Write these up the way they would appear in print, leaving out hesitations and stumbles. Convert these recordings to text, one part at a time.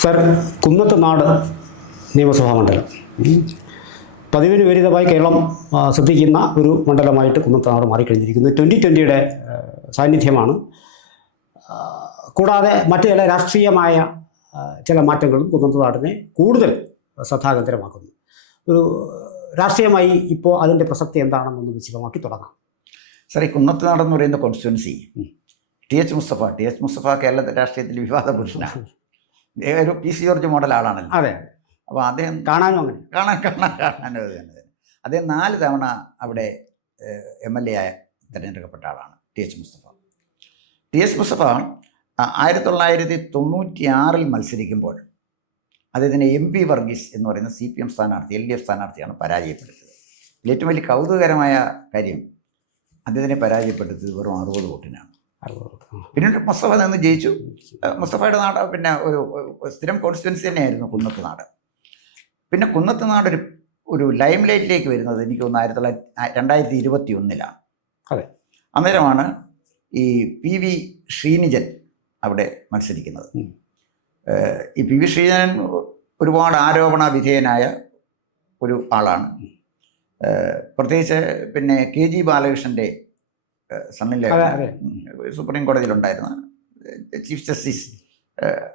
Sir, Kunnathunad നിയമസഭാ മണ്ഡലം പതിവിന് വിപരീതമായി കേരളം ശ്രദ്ധിക്കുന്ന ഒരു മണ്ഡലമായിട്ട് കുന്നത്തുനാട് മാറിക്കഴിഞ്ഞിരിക്കുന്നു. 2020 സാന്നിധ്യമാണ്. കൂടാതെ മറ്റ് ചില രാഷ്ട്രീയമായ ചില മാറ്റങ്ങളും കുന്നത്തുനാടിനെ കൂടുതൽ ശ്രദ്ധാകേന്ദ്രമാക്കുന്നു. ഒരു രാഷ്ട്രീയമായി ഇപ്പോൾ അതിൻ്റെ പ്രസക്തി എന്താണെന്നൊന്ന് വിശദമാക്കി തുടങ്ങാം. സാർ, ഈ കുന്നത്തുനാട് എന്ന് പറയുന്ന കോൺസ്റ്റിറ്റ്യുവൻസി ടി എച്ച് മുസ്തഫ കേരളത്തിലെ രാഷ്ട്രീയത്തിൽ വിവാദ പുരുഷനാണ്. ഒരു പി.സി. ജോർജ് മോഡൽ ആളാണല്ലോ. അതെ. അപ്പോൾ അദ്ദേഹം കാണാനും അങ്ങനെ കാണാനും അത് തന്നെ. അദ്ദേഹം 4 തവണ അവിടെ MLA ആയി തിരഞ്ഞെടുക്കപ്പെട്ട ആളാണ് ടി എച്ച് മുസ്തഫ. 1996 മത്സരിക്കുമ്പോൾ അദ്ദേഹത്തിന് MP വർഗീസ് എന്ന് പറയുന്ന CPM സ്ഥാനാർത്ഥി, LDF സ്ഥാനാർത്ഥിയാണ് പരാജയപ്പെടുത്തിയത്. ഏറ്റവും വലിയ കൗതുകകരമായ കാര്യം, അദ്ദേഹത്തിനെ പരാജയപ്പെടുത്തിയത് വെറും 60 വോട്ടിനാണ്. പിന്നീട് മുസ്തഫ നിന്ന് ജയിച്ചു. മുസ്തഫയുടെ നാട് പിന്നെ ഒരു സ്ഥിരം കോൺസ്റ്റിറ്റ്യുവൻസി തന്നെയായിരുന്നു കുന്നത്തുനാട്. പിന്നെ കുന്നത്തുനാട് ഒരു ലൈം ലൈറ്റിലേക്ക് വരുന്നത് എനിക്ക് തോന്നുന്നു 2021 അതെ. അന്നേരമാണ് ഈ PV ശ്രീനിജൻ അവിടെ മത്സരിക്കുന്നത്. ഈ PV ശ്രീനിജൻ ഒരുപാട് ആരോപണ വിധേയനായ ഒരു ആളാണ്. പ്രത്യേകിച്ച് പിന്നെ KG ബാലകൃഷ്ണൻ്റെ സണ്ണിലെ സുപ്രീം കോടതിയിലുണ്ടായിരുന്ന ചീഫ് ജസ്റ്റിസ്,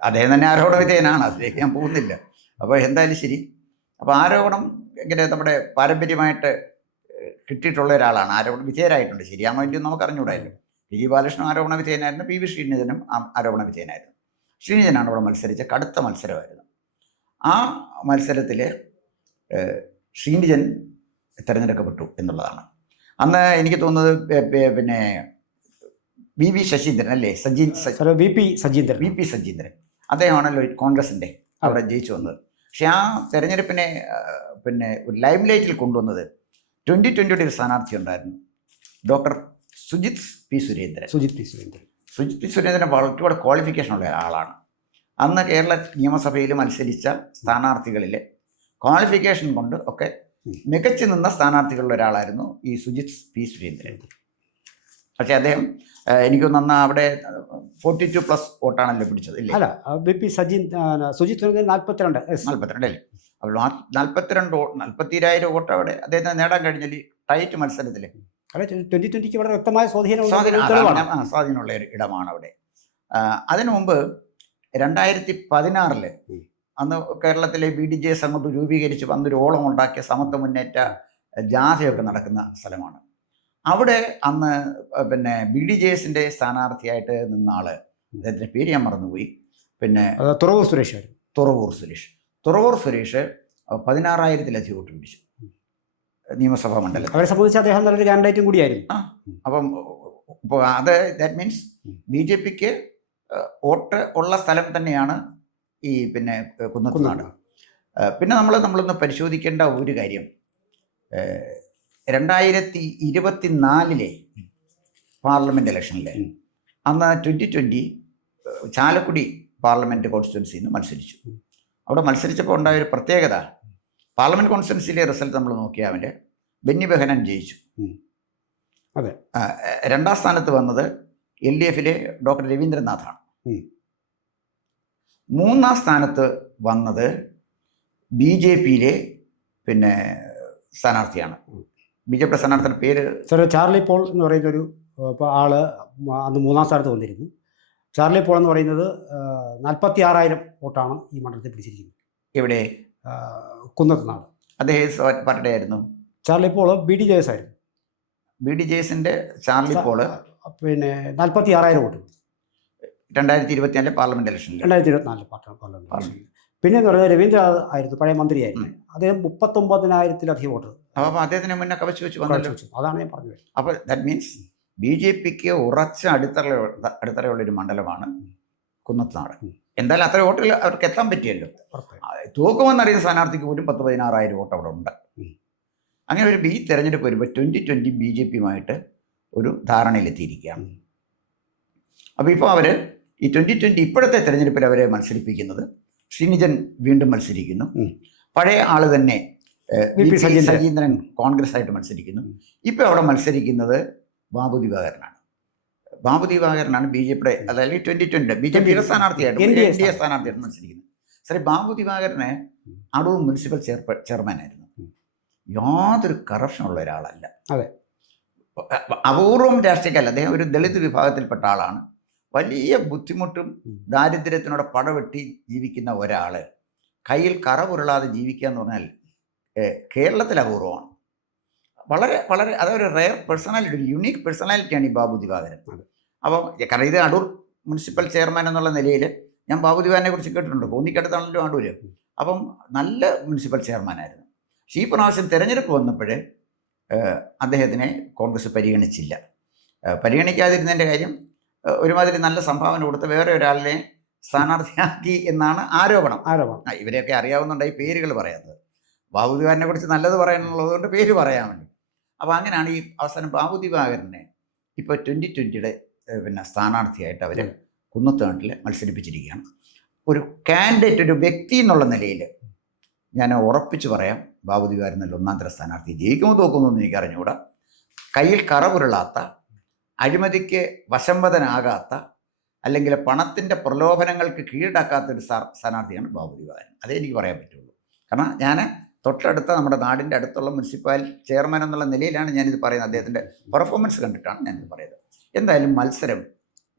അദ്ദേഹം തന്നെ ആരോപണ വിധേയനാണ്. അതിലേക്ക് ഞാൻ പോകുന്നില്ല. അപ്പോൾ എന്തായാലും ശരി. അപ്പോൾ ആരോപണം ഇങ്ങനെ നമ്മുടെ പാരമ്പര്യമായിട്ട് കിട്ടിയിട്ടുള്ള ഒരാളാണ്. ആരോപണ വിധേയരായിട്ടുണ്ട്. ശരിയാണോ ഇല്ലയോ നമുക്ക് അറിഞ്ഞുകൂടായല്ലോ. KG ബാലകൃഷ്ണൻ ആരോപണ വിധേയനായിരുന്നു, PV ശ്രീനിജനും ആരോപണ വിധേയനായിരുന്നു. ശ്രീനിജനാണ് ഇവിടെ മത്സരിച്ച കടുത്ത മത്സരമായിരുന്നു. ആ മത്സരത്തിൽ ശ്രീനിജൻ തിരഞ്ഞെടുക്കപ്പെട്ടു എന്നുള്ളതാണ്. അന്ന് എനിക്ക് തോന്നുന്നത് പിന്നെ VP ശശീന്ദ്രൻ അല്ലേ, VP സജീന്ദ്രൻ അദ്ദേഹമാണല്ലോ കോൺഗ്രസിൻ്റെ അവിടെ ജയിച്ചു വന്നത്. പക്ഷെ ആ തെരഞ്ഞെടുപ്പിനെ പിന്നെ ഒരു ലൈം ലൈറ്റിൽ കൊണ്ടുവന്നത് 2020 ഒരു സ്ഥാനാർത്ഥി ഉണ്ടായിരുന്നു, ഡോക്ടർ സുജിത് പി സുരേന്ദ്രൻ വളരെ ക്വാളിഫിക്കേഷൻ ഉള്ള ആളാണ്. അന്ന് കേരള നിയമസഭയിൽ മത്സരിച്ച സ്ഥാനാർത്ഥികളിലെ ക്വാളിഫിക്കേഷൻ കൊണ്ട് ഒക്കെ മികച്ചു നിന്ന സ്ഥാനാർത്ഥികളിൽ ഒരാളായിരുന്നു ഈ സുജിത് പി സുരേന്ദ്രൻ. പക്ഷേ അദ്ദേഹം എനിക്ക് തോന്നുന്ന അവിടെ 42+ വോട്ടാണല്ലോ പിടിച്ചത്, ഇല്ലേ? അല്ല, സുജിത് 42 അല്ലേ? അപ്പോൾ 42,000 വോട്ട് അവിടെ അദ്ദേഹത്തിന് നേടാൻ കഴിഞ്ഞാൽ ടൈറ്റ് മത്സരത്തിൽ 2020 വളരെ വ്യക്തമായ സ്വാധീനമുള്ള ഒരു ഇടമാണ് അവിടെ. അതിനു മുമ്പ് 2016 അന്ന് കേരളത്തിലെ BDJS അങ്ങോട്ട് രൂപീകരിച്ച് വന്നൊരു ഓളം ഉണ്ടാക്കിയ സമത്വ മുന്നേറ്റ ജാഥയൊക്കെ നടക്കുന്ന സ്ഥലമാണ്. അവിടെ അന്ന് പിന്നെ BDJSൻ്റെ സ്ഥാനാർത്ഥിയായിട്ട് നിന്ന ആള്, അദ്ദേഹത്തിൻ്റെ പേര് ഞാൻ മറന്നുപോയി, പിന്നെ തുറവൂർ സുരേഷ് 16,000-ലധികം വോട്ട് പിടിച്ചു നിയമസഭാ മണ്ഡലം. അവരെ സംബന്ധിച്ച് അദ്ദേഹം നല്ലൊരു കാൻഡിഡേറ്റും കൂടിയായിരുന്നു. അപ്പം ഇപ്പോൾ ദാറ്റ് മീൻസ് BJPക്ക് വോട്ട് ഉള്ള സ്ഥലം തന്നെയാണ് ഈ പിന്നെ കുന്നത്തുനാട്. പിന്നെ നമ്മളൊന്ന് പരിശോധിക്കേണ്ട ഒരു കാര്യം, 2024 പാർലമെൻറ്റ് ഇലക്ഷനിൽ അന്ന് 2020 ചാലക്കുടി പാർലമെൻറ്റ് കോൺസ്റ്റിറ്റ്യുവൻസിയിൽ നിന്ന് മത്സരിച്ചു. അവിടെ മത്സരിച്ചപ്പോൾ ഉണ്ടായ ഒരു പ്രത്യേകത, പാർലമെൻറ്റ് കോൺസ്റ്റിറ്റ്യുവൻസിയിലെ റിസൾട്ട് നമ്മൾ നോക്കിയാൽ അവൻ്റെ ബെന്നി ബെഹനാൻ ജയിച്ചു. അതെ. 2ാം സ്ഥാനത്ത് വന്നത് LDFിലെ ഡോക്ടർ രവീന്ദ്രനാഥാണ്. 3ാം സ്ഥാനത്ത് വന്നത് BJPയിലെ പിന്നെ സ്ഥാനാർത്ഥിയാണ്. BJPയുടെ സ്ഥാനാർത്ഥിയുടെ പേര് ചാർലി പോൾ എന്ന് പറയുന്നൊരു ആള് അന്ന് 3ാം സ്ഥാനത്ത് വന്നിരുന്നു. ചാർലി പോൾ എന്ന് പറയുന്നത് 46,000 വോട്ടാണ് ഈ മണ്ഡലത്തിൽ പിടിച്ചിരിക്കുന്നത്. എവിടെ? കുന്നത്തുനാട്. അദ്ദേഹം പാർട്ടിയുടെ ആയിരുന്നു. ചാർലി പോൾ BDJS ആയിരുന്നു. BDJSൻ്റെ ചാർലി പോള് പിന്നെ 46,000 വോട്ട് 2024 പാർലമെൻറ്റ് ഇലക്ഷനിൽ 2024 പാർലമെൻറ്റ്. പിന്നെ എന്ന് പറയുന്നത് രവീന്ദ്ര ആയിരുന്നു, പഴയ മന്ത്രിയായിരുന്നു. അദ്ദേഹം 39,000-ലധികം വോട്ട്. അപ്പോൾ അദ്ദേഹത്തിന് മുന്നേ കവച്ചു വെച്ച് വന്നല്ലോ. അതാണ് ഞാൻ പറഞ്ഞത്. അപ്പോൾ ദാറ്റ് മീൻസ് BJPക്ക് ഉറച്ച അടിത്തറയുള്ളൊരു മണ്ഡലമാണ് കുന്നത്തുനാട്. എന്തായാലും അത്ര വോട്ടിൽ അവർക്ക് എത്താൻ പറ്റിയല്ലോ. തൂക്കുമെന്നറിയുന്ന സ്ഥാനാർത്ഥിക്ക് പോലും 10,000-16,000 വോട്ട് അവിടെ ഉണ്ട്. അങ്ങനെ ഒരു തെരഞ്ഞെടുപ്പ് വരുമ്പോൾ 2020 BJPയുമായിട്ട് ഒരു ധാരണയിലെത്തിയിരിക്കുകയാണ്. അപ്പോൾ ഇപ്പോൾ അവർ ഈ 2020 ഇപ്പോഴത്തെ തെരഞ്ഞെടുപ്പിൽ അവരെ മത്സരിപ്പിക്കുന്നത്, ശ്രീനിജൻ വീണ്ടും മത്സരിക്കുന്നു, പഴയ ആൾ തന്നെ സജീന്ദ്രൻ കോൺഗ്രസ് ആയിട്ട് മത്സരിക്കുന്നു. ഇപ്പോൾ അവിടെ മത്സരിക്കുന്നത് ബാബു ദിവാകരനാണ്. BJPയുടെ, അതായത് 2020 BJPയുടെ സ്ഥാനാർത്ഥിയായിട്ട് NDA സ്ഥാനാർത്ഥിയായിട്ട് മത്സരിക്കുന്നത്. ശ്രീ ബാബു ദിവാകരനെ അടൂർ മുനിസിപ്പൽ ചെയർമാനായിരുന്നു. യാതൊരു കറപ്ഷനുള്ള ഒരാളല്ല. അതെ, അപൂർവം രാഷ്ട്രീയക്കാരല്ല. അദ്ദേഹം ഒരു ദളിത് വിഭാഗത്തിൽപ്പെട്ട ആളാണ്. വലിയ ബുദ്ധിമുട്ടും ദാരിദ്ര്യത്തിനോട് പടവെട്ടി ജീവിക്കുന്ന ഒരാൾ കയ്യിൽ കറ പുരളാതെ ജീവിക്കുക എന്ന് പറഞ്ഞാൽ കേരളത്തിൽ അപൂർവമാണ്. വളരെ വളരെ അതൊരു റെയർ പേഴ്സണാലിറ്റി, ഒരു യുണീക്ക് പേഴ്സണാലിറ്റിയാണ് ഈ ബാബു ദിവാകരൻ. അപ്പം കാരണം ഇത് അടൂർ മുനിസിപ്പൽ ചെയർമാൻ എന്നുള്ള നിലയിൽ ഞാൻ ബാബു ദിവാകരനെ കുറിച്ച് കേട്ടിട്ടുണ്ട്. കോന്നിക്കടുത്താണല്ലോ അടൂർ. അപ്പം നല്ല മുനിസിപ്പൽ ചെയർമാനായിരുന്നു. പക്ഷേ ഈ പ്രാവശ്യം തിരഞ്ഞെടുപ്പ് വന്നപ്പോൾ അദ്ദേഹത്തിനെ കോൺഗ്രസ് പരിഗണിച്ചില്ല. പരിഗണിക്കാതിരുന്നതിൻ്റെ കാര്യം ഒരുമാതിരി നല്ല സംഭാവന കൊടുത്ത വേറെ ഒരാളിനെ സ്ഥാനാർത്ഥിയാക്കി എന്നാണ് ആരോപണം. ഇവരെയൊക്കെ അറിയാവുന്നുണ്ട് ഈ പേരുകൾ പറയാത്തത്. ബാബു ദിവാകരനെ കുറിച്ച് നല്ലത് പറയാനുള്ളത് കൊണ്ട് പേര് പറയാൻ വേണ്ടി. അപ്പോൾ അങ്ങനെയാണ് ഈ അവസാനം ബാബു ദിവാകരനെ ഇപ്പോൾ 2020 പിന്നെ സ്ഥാനാർത്ഥിയായിട്ട് അവർ കുന്നത്തുനാട്ടിൽ മത്സരിപ്പിച്ചിരിക്കുകയാണ്. ഒരു കാൻഡിഡേറ്റ്, ഒരു വ്യക്തി എന്നുള്ള നിലയിൽ ഞാൻ ഉറപ്പിച്ച് പറയാം, ബാബു ദിവാകരൻ നല്ല ഒന്നാം തര സ്ഥാനാർത്ഥി. ജയിക്കുമോ തോക്കുമെന്നൊന്നും എനിക്ക് അറിഞ്ഞുകൂടാ. കയ്യിൽ കറപുരളാത്ത, അഴിമതിക്ക് വശംവദനാകാത്ത, അല്ലെങ്കിൽ പണത്തിൻ്റെ പ്രലോഭനങ്ങൾക്ക് കീഴടക്കാത്തൊരു സ്ഥാനാർത്ഥിയാണ് ബാബു ദിവാകരൻ. അതേ എനിക്ക് പറയാൻ പറ്റുള്ളൂ. കാരണം ഞാൻ തൊട്ടടുത്ത നമ്മുടെ നാടിൻ്റെ അടുത്തുള്ള മുനിസിപ്പൽ ചെയർമാൻ എന്നുള്ള നിലയിലാണ് ഞാനിത് പറയുന്നത്. അദ്ദേഹത്തിൻ്റെ പെർഫോമൻസ് കണ്ടിട്ടാണ് ഞാനിത് പറയുന്നത്. എന്തായാലും മത്സരം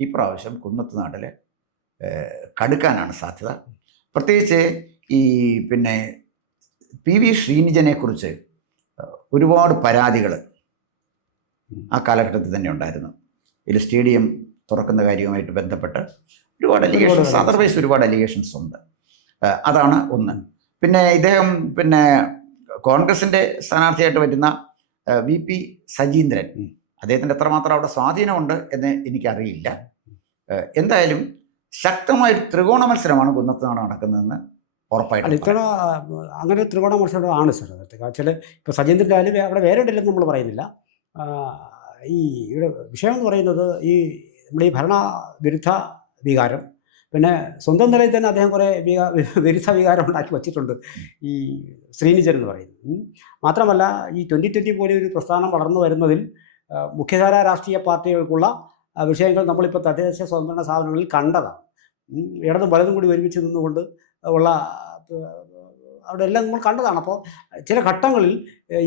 ഇപ്രാവശ്യം കുന്നത്തുനാട്ടിൽ കടുക്കാനാണ് സാധ്യത. പ്രത്യേകിച്ച് ഈ പിന്നെ പി വി ശ്രീനിജനെക്കുറിച്ച് ഒരുപാട് പരാതികൾ ആ കാലഘട്ടത്തിൽ തന്നെ ഉണ്ടായിരുന്നു. ഇതിൽ സ്റ്റേഡിയം തുറക്കുന്ന കാര്യവുമായിട്ട് ബന്ധപ്പെട്ട് ഒരുപാട് അലിഗേഷൻസ്, അതർവൈസ് ഒരുപാട് അലിഗേഷൻസ് ഉണ്ട്. അതാണ് ഒന്ന്. പിന്നെ ഇദ്ദേഹം പിന്നെ കോൺഗ്രസിൻ്റെ സ്ഥാനാർത്ഥിയായിട്ട് വരുന്ന VP സജീന്ദ്രൻ, അദ്ദേഹത്തിൻ്റെ എത്രമാത്രം അവിടെ സ്വാധീനമുണ്ട് എന്ന് എനിക്കറിയില്ല. എന്തായാലും ശക്തമായൊരു ത്രികോണ മത്സരമാണ് കുന്നത്തുനാട് നടക്കുന്നതെന്ന് ഉറപ്പായിട്ട്. ഇത്തവണ അങ്ങനെ ത്രികോണ മത്സരമാണ് സാർ. വെച്ചാൽ ഇപ്പോൾ സജീന്ദ്രൻ്റെ ആയാലും അവിടെ വേറെ ഉണ്ടല്ലെന്ന് നമ്മൾ പറയുന്നില്ല. ഈ ഇവിടെ വിഷയം എന്ന് പറയുന്നത് ഈ നമ്മുടെ ഈ ഭരണവിരുദ്ധ വികാരം, പിന്നെ സ്വന്തം നിലയിൽ തന്നെ അദ്ദേഹം കുറേ വിരുദ്ധ വികാരം ഉണ്ടാക്കി വച്ചിട്ടുണ്ട് ഈ ശ്രീനിജൻ എന്ന് പറയുന്നത്. മാത്രമല്ല ഈ 2020 പോലെ ഒരു പ്രസ്ഥാനം വളർന്നു വരുന്നതിൽ മുഖ്യധാര രാഷ്ട്രീയ പാർട്ടികൾക്കുള്ള വിഷയങ്ങൾ നമ്മളിപ്പോൾ തദ്ദേശ സ്വയംഭരണ സ്ഥാപനങ്ങളിൽ കണ്ടതാണ്. ഇടതും വലതും കൂടി ഒരുമിച്ച് നിന്നുകൊണ്ട് ഉള്ള അവിടെ എല്ലാം നമ്മൾ കണ്ടതാണ്. അപ്പോൾ ചില ഘട്ടങ്ങളിൽ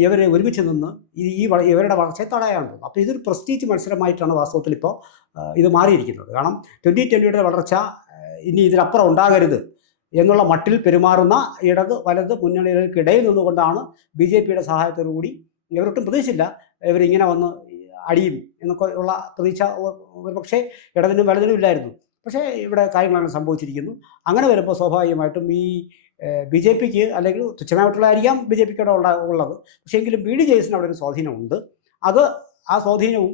ഇവരെ ഒരുമിച്ച് നിന്ന് ഇവരുടെ വളർച്ചയെ തടയാൻ പോകും. അപ്പോൾ ഇതൊരു പ്രസ്റ്റീജ് മത്സരമായിട്ടാണ് വാസ്തവത്തിൽ ഇപ്പോൾ ഇത് മാറിയിരിക്കുന്നത്. കാരണം 2020 വളർച്ച ഇനി ഇതിനപ്പുറം ഉണ്ടാകരുത് എന്നുള്ള മട്ടിൽ പെരുമാറുന്ന ഇടത് വലത് മുന്നണികൾക്കിടയിൽ നിന്നുകൊണ്ടാണ് BJPയുടെ സഹായത്തോടു കൂടി, ഇവരൊട്ടും പ്രതീക്ഷിച്ചില്ല ഇവരിങ്ങനെ വന്ന് അടിയും എന്നൊക്കെ ഉള്ള പ്രതീക്ഷ പക്ഷേ ഇടതിനും വലതിനും ഇല്ലായിരുന്നു. പക്ഷേ ഇവിടെ കാര്യങ്ങളാണ് സംഭവിച്ചിരിക്കുന്നു. അങ്ങനെ വരുമ്പോൾ സ്വാഭാവികമായിട്ടും ഈ BJPക്ക് അല്ലെങ്കിൽ തുച്ഛമായിട്ടുള്ളതായിരിക്കാം BJPക്ക് അവിടെ ഉള്ളത്. പക്ഷേ എങ്കിലും BD ജെയ്സിന് അവിടെ ഒരു സ്വാധീനമുണ്ട്. ആ സ്വാധീനവും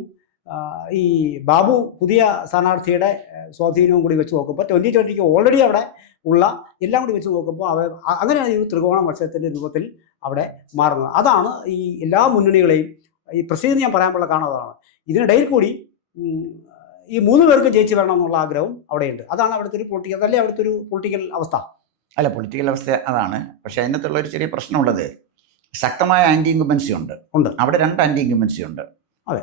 ഈ ബാബു പുതിയ സ്ഥാനാർത്ഥിയുടെ സ്വാധീനവും കൂടി വെച്ച് നോക്കുമ്പോൾ 2020 ഓൾറെഡി അവിടെ ഉള്ള എല്ലാം കൂടി വെച്ച് നോക്കുമ്പോൾ അങ്ങനെയാണ് ഈ ത്രികോണ മത്സരത്തിൻ്റെ രൂപത്തിൽ അവിടെ മാറുന്നത്. അതാണ് ഈ എല്ലാ മുന്നണികളെയും ഈ പ്രസിദ്ധി ഞാൻ പറയാനുള്ള കാണുന്നതാണ്. ഇതിനിടയിൽ കൂടി ഈ 3 പേർക്ക് ജയിച്ച് വരണം എന്നുള്ള ആഗ്രഹവും അവിടെയുണ്ട്. അതാണ് അവിടുത്തെ ഒരു പൊളിറ്റിക്കൽ, അതല്ലേ അവിടുത്തെ ഒരു പൊളിറ്റിക്കൽ അവസ്ഥ. അല്ല, പൊളിറ്റിക്കൽ അവസ്ഥ അതാണ്. പക്ഷേ അതിനകത്തുള്ള ഒരു ചെറിയ പ്രശ്നമുള്ളത്, ശക്തമായ ആൻറ്റി ഇൻകംബൻസി ഉണ്ട്. അവിടെ 2 ആൻറ്റി ഇൻകംബൻസി ഉണ്ട്.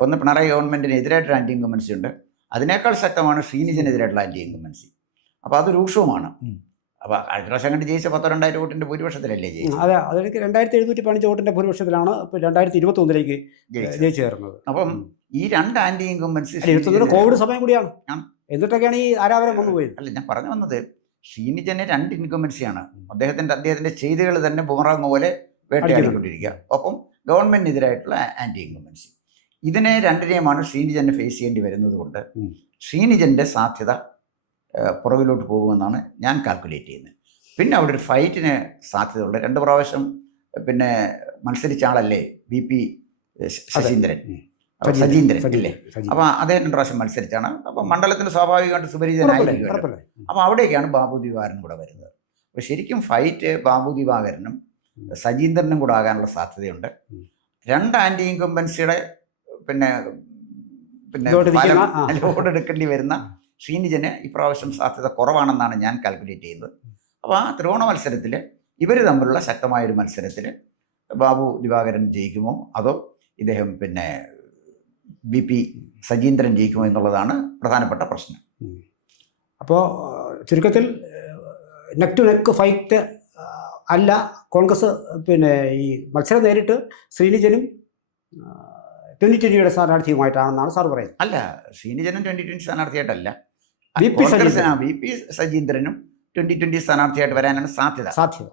ഒന്ന് പിണറായി ഗവൺമെൻറ്റിന് എതിരായിട്ടൊരു ആൻറ്റി ഇൻകംബൻസി ഉണ്ട്. അതിനേക്കാൾ ശക്തമാണ് ശ്രീനിജനെതിരായിട്ടുള്ള ആൻറ്റി ഇൻകംബൻസി. അപ്പോൾ അത് രൂക്ഷവുമാണ്. അപ്പോൾ കഴിഞ്ഞ പ്രാവശ്യം കണ്ട് ജയിച്ച 12,000 വോട്ടിൻ്റെ ഭൂരിപക്ഷത്തിലല്ലേ ജയിച്ചത്? അതെ, അതിലേക്ക് 2715 വോട്ടിൻ്റെ ഭൂരിപക്ഷത്തിലാണ് ഇപ്പോൾ 2021 ജയിച്ചു കയറുന്നത്. അപ്പം ഈ 2 ആൻറ്റി ഇൻകംബൻസി കോവിഡ് സമയം കൂടിയാണ്. എന്നിട്ടൊക്കെയാണ് ഈ ആരാവരം വന്നു പോയത്. അല്ല, ഞാൻ പറഞ്ഞു വന്നത് ശ്രീനിജന് 2 ഇൻകംബൻസിയാണ്. അദ്ദേഹത്തിൻ്റെ ചെയ്തികൾ തന്നെ ബൂമറാങ് പോലെ വേട്ടയാടിക്കൊണ്ടിരിക്കുക. ഒപ്പം ഗവൺമെൻറ്റിനെതിരായിട്ടുള്ള ആൻറ്റി ഇൻകംബൻസി. ഇതിനെ 2നെയുമാണ് ശ്രീനിജനെ ഫേസ് ചെയ്യേണ്ടി വരുന്നത് കൊണ്ട് ശ്രീനിജൻ്റെ സാധ്യത പുറകിലോട്ട് പോകുമെന്നാണ് ഞാൻ കാൽക്കുലേറ്റ് ചെയ്യുന്നത്. പിന്നെ അവിടെ ഒരു ഫൈറ്റിന് സാധ്യതയുണ്ട്. 2 പ്രാവശ്യം പിന്നെ മത്സരിച്ച ആളല്ലേ VP സജീന്ദ്രൻ അല്ലേ? അപ്പോൾ അദ്ദേഹം 2 പ്രാവശ്യം മത്സരിച്ചാണ്. അപ്പോൾ മണ്ഡലത്തിന് സ്വാഭാവികമായിട്ട് സുപരിചിതനായിരിക്കും. അപ്പോൾ അവിടേക്കാണ് ബാബു ദിവാകരനും കൂടെ വരുന്നത്. അപ്പോൾ ശരിക്കും ഫൈറ്റ് ബാബു ദിവാകരനും സജീന്ദ്രനും കൂടെ ആകാനുള്ള സാധ്യതയുണ്ട്. 2 ആൻറ്റി ഇൻകംബൻസിയുടെ പിന്നെ ലോഡെടുക്കേണ്ടി വരുന്ന ശ്രീനിജന് ഇപ്രാവശ്യം സാധ്യത കുറവാണെന്നാണ് ഞാൻ കാൽക്കുലേറ്റ് ചെയ്യുന്നത്. അപ്പോൾ ആ ത്രികോണ മത്സരത്തിൽ ഇവർ തമ്മിലുള്ള ശക്തമായൊരു മത്സരത്തിൽ ബാബു ദിവാകരൻ ജയിക്കുമോ അതോ ഇദ്ദേഹം പിന്നെ VP സജീന്ദ്രൻ ജയിക്കുമോ എന്നുള്ളതാണ് പ്രധാനപ്പെട്ട പ്രശ്നം. അപ്പോൾ ചുരുക്കത്തിൽ നെക്ക് ടു നെക്ക് ഫൈറ്റ് അല്ല കോൺഗ്രസ്. പിന്നെ ഈ മത്സരം നേരിട്ട് ശ്രീനിജനും 2020 സ്ഥാനാർത്ഥിയുമായിട്ടാണെന്നാണ് സാർ പറയുന്നത്. അല്ല, ശ്രീനിജനും 2020 സ്ഥാനാർത്ഥിയായിട്ടല്ല, VP സജീന്ദ്രൻ. VP സജീന്ദ്രനും 2020 സ്ഥാനാർത്ഥിയായിട്ട് വരാനാണ് സാധ്യത.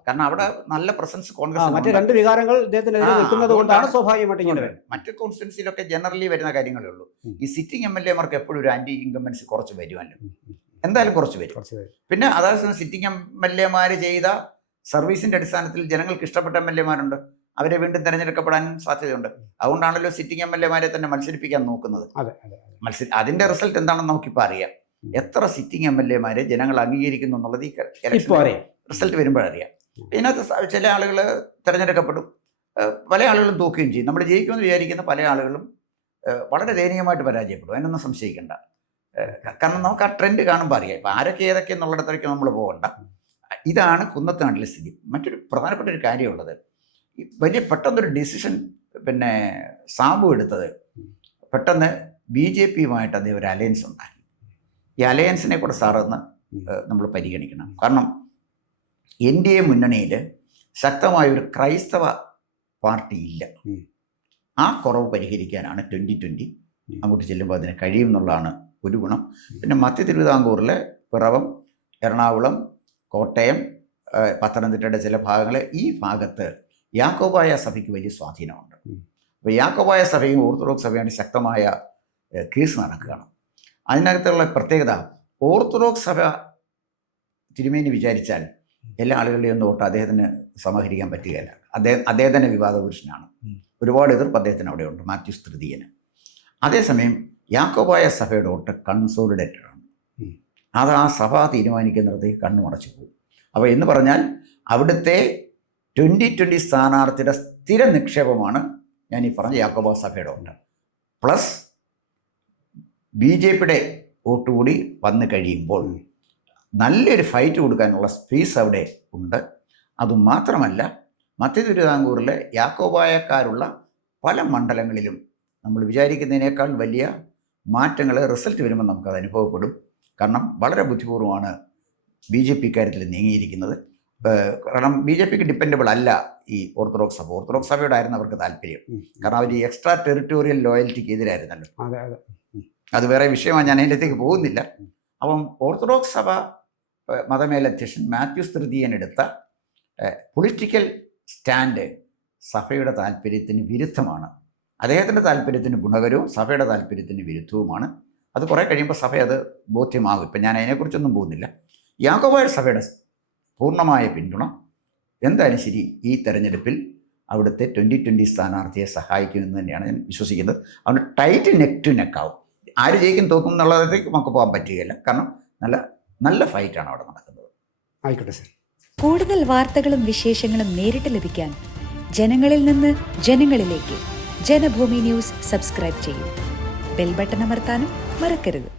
കാരണം അവിടെ നല്ല പ്രസൻസ് കോൺഗ്രസ്. മറ്റു രണ്ട് വികാരങ്ങൾ ഇദ്ദേഹത്തിനെതിരെ നിൽക്കുന്നത് കൊണ്ടാണ് സ്വാഭാവികമായിട്ട് ഇങ്ങനെ വരുന്നത്. മറ്റു കോൺസ്റ്റിറ്റ്യൻസിയിലൊക്കെ ജനറലി വരുന്ന കാര്യങ്ങളേ ഉള്ളൂ. ഈ സിറ്റിംഗ് MLA മാർക്ക് എപ്പോഴും ഒരു ആന്റി ഇൻകംബൻസി കുറച്ച് വരുമല്ലോ, എന്തായാലും കുറച്ച് വരും. പിന്നെ അതേസമയം സിറ്റിംഗ് MLA മാർ ചെയ്ത സർവീസിന്റെ അടിസ്ഥാനത്തിൽ ജനങ്ങൾക്ക് ഇഷ്ടപ്പെട്ട MLA മാരുണ്ട്, അവരെ വീണ്ടും തിരഞ്ഞെടുക്കപ്പെടാൻ സാധ്യതയുണ്ട്. അതുകൊണ്ടാണല്ലോ സിറ്റിംഗ് MLA മാരെ തന്നെ മത്സരിപ്പിക്കാൻ നോക്കുന്നത്. അതിന്റെ റിസൾട്ട് എന്താണെന്ന് നമുക്കിപ്പോൾ അറിയാം. എത്ര സിറ്റിംഗ് MLA മാരെ ജനങ്ങൾ അംഗീകരിക്കുന്നു എന്നുള്ളത് ഈ റിസൾട്ട് വരുമ്പോഴറിയാം. ഇതിനകത്ത് ചില ആളുകൾ തിരഞ്ഞെടുക്കപ്പെടും, പല ആളുകളും തോക്കുകയും ചെയ്യും. നമ്മൾ ജയിക്കുമെന്ന് വിചാരിക്കുന്ന പല ആളുകളും വളരെ ദയനീയമായിട്ട് പരാജയപ്പെടും. അതിനൊന്നും സംശയിക്കേണ്ട. കാരണം നമുക്ക് ആ ട്രെൻഡ് കാണുമ്പോൾ അറിയാം. ഇപ്പം ആരൊക്കെ ഏതൊക്കെ എന്നുള്ളിടത്തേക്ക് നമ്മൾ പോകണ്ട. ഇതാണ് കുന്നത്താണ്ടിലെ സ്ഥിതി. മറ്റൊരു പ്രധാനപ്പെട്ട ഒരു കാര്യമുള്ളത്, ഈ വലിയ പെട്ടെന്നൊരു ഡിസിഷൻ പിന്നെ സാബു എടുത്തത്, പെട്ടെന്ന് BJP-യുമായിട്ട് അദ്ദേഹം ഒരു അലയൻസ് ഉണ്ടാക്കി. ഈ അലയൻസിനെ കൂടെ സാറെന്ന് നമ്മൾ പരിഗണിക്കണം. കാരണം NDA മുന്നണിയിൽ ശക്തമായൊരു ക്രൈസ്തവ പാർട്ടി ഇല്ല. ആ കുറവ് പരിഹരിക്കാനാണ് 2020 അങ്ങോട്ട് ചെല്ലുമ്പോൾ അതിന് കഴിയും എന്നുള്ളതാണ് ഒരു ഗുണം. പിന്നെ മധ്യ തിരുവിതാംകൂറിലെ പിറവം, എറണാകുളം, കോട്ടയം, പത്തനംതിട്ടയുടെ ചില ഭാഗങ്ങൾ, ഈ ഭാഗത്ത് യാക്കോബായ സഭയ്ക്ക് വലിയ സ്വാധീനമുണ്ട്. അപ്പോൾ യാക്കോബായ സഭയും ഓർത്തഡോക്സ് സഭയാണ് ശക്തമായ കേസ് നടക്കുകയാണ്. അതിനകത്തുള്ള പ്രത്യേകത, ഓർത്തഡോക്സ് സഭ തിരുമേനി വിചാരിച്ചാൽ എല്ലാ ആളുകളുടെയും ഒന്നും വോട്ട് അദ്ദേഹത്തിന് സമാഹരിക്കാൻ പറ്റുകയില്ല. അദ്ദേഹം തന്നെ വിവാദ പുരുഷനാണ്. ഒരുപാട് എതിർപ്പ് അദ്ദേഹത്തിന് അവിടെ ഉണ്ട്, മാത്യൂസ് തൃതീയന്. അതേസമയം യാക്കോബായ സഭയുടെ വോട്ട് കൺസോളിഡേറ്റഡ് ആണ്. അത് ആ സഭ തീരുമാനിക്കുന്നിടത്തേക്ക് കണ്ണുമടച്ചു പോകും. അപ്പോൾ എന്ന് പറഞ്ഞാൽ അവിടുത്തെ 2020 സ്ഥാനാർത്ഥിയുടെ സ്ഥിര നിക്ഷേപമാണ് ഞാൻ ഈ പറഞ്ഞ യാക്കോബായ സഭയുടെ വോട്ട്. പ്ലസ് BJP-യുടെ വോട്ട് കൂടി വന്നു കഴിയുമ്പോൾ നല്ലൊരു ഫൈറ്റ് കൊടുക്കാനുള്ള സ്പേസ് അവിടെ ഉണ്ട്. അതുമാത്രമല്ല, മധ്യ തിരുവിതാംകൂറിലെ യാക്കോബായക്കാരുള്ള പല മണ്ഡലങ്ങളിലും നമ്മൾ വിചാരിക്കുന്നതിനേക്കാൾ വലിയ മാറ്റങ്ങൾ റിസൾട്ട് വരുമ്പോൾ നമുക്കത് അനുഭവപ്പെടും. കാരണം വളരെ ബുദ്ധിപൂർവ്വമാണ് BJP കാര്യത്തിൽ നീങ്ങിയിരിക്കുന്നത്. കാരണം BJP-ക്ക് ഡിപ്പെൻഡബിൾ അല്ല ഈ ഓർത്തഡോക്സ് സഭ. ഓർത്തഡോക്സ് സഭയോടായിരുന്നു അവർക്ക് താല്പര്യം. കാരണം അവർ ഈ എക്സ്ട്രാ ടെറിട്ടോറിയൽ ലോയൽറ്റിക്ക് എതിരായിരുന്നല്ലോ. അത് വേറെ വിഷയമാണ്, ഞാൻ അതിലേക്ക് പോകുന്നില്ല. അപ്പം ഓർത്തഡോക്സ് സഭ മതമേലധ്യക്ഷൻ മാത്യൂസ് തൃതീയൻ എടുത്ത പൊളിറ്റിക്കൽ സ്റ്റാൻഡ് സഭയുടെ താല്പര്യത്തിന് വിരുദ്ധമാണ്. അദ്ദേഹത്തിൻ്റെ താല്പര്യത്തിന് ഗുണകരവും സഭയുടെ താല്പര്യത്തിന് വിരുദ്ധവുമാണ്. അത് കുറേ കഴിയുമ്പോൾ സഭ അത് ബോധ്യമാകും. ഇപ്പം ഞാൻ അതിനെക്കുറിച്ചൊന്നും പോകുന്നില്ല. യാക്കോബായ സഭയുടെ പൂർണ്ണമായ പിന്തുണ എന്തായാലും ശരി ഈ തെരഞ്ഞെടുപ്പിൽ അവിടുത്തെ 2020 സ്ഥാനാർത്ഥിയെ സഹായിക്കുമെന്ന് തന്നെയാണ് ഞാൻ വിശ്വസിക്കുന്നത്. അതുകൊണ്ട് ടൈറ്റ് നെക്ക് ടു നെക്കാവും. ആര് ജയിക്കും തോക്കും എന്നുള്ളതിലേക്ക് നമുക്ക് പോകാൻ പറ്റുകയില്ല. കാരണം നല്ല ഫൈറ്റാണ് അവിടെ നടക്കുന്നത്. ആയിക്കോട്ടെ സാർ. കൂടുതൽ വാർത്തകളും വിശേഷങ്ങളും നേരിട്ട് ലഭിക്കാൻ ജനങ്ങളിൽ നിന്ന് ജനങ്ങളിലേക്ക് ജനഭൂമി ന്യൂസ് സബ്സ്ക്രൈബ് ചെയ്യൂ. ബെൽ ബട്ടൺ അമർത്താനും മറക്കരുത്.